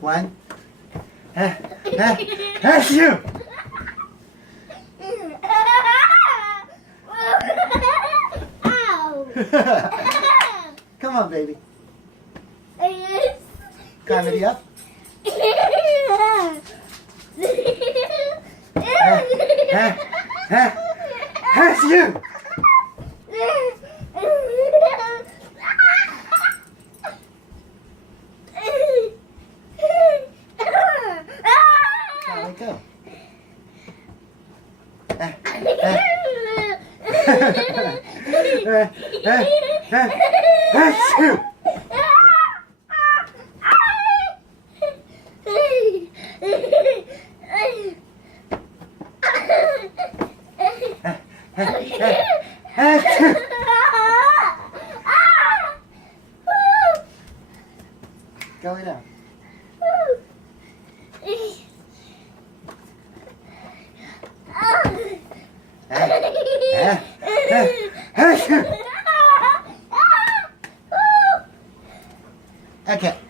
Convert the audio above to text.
One. That's you. Ow! Come on, baby. Comedy up. That's you. Now let go. That's you. That's you. Go lay down. Okay.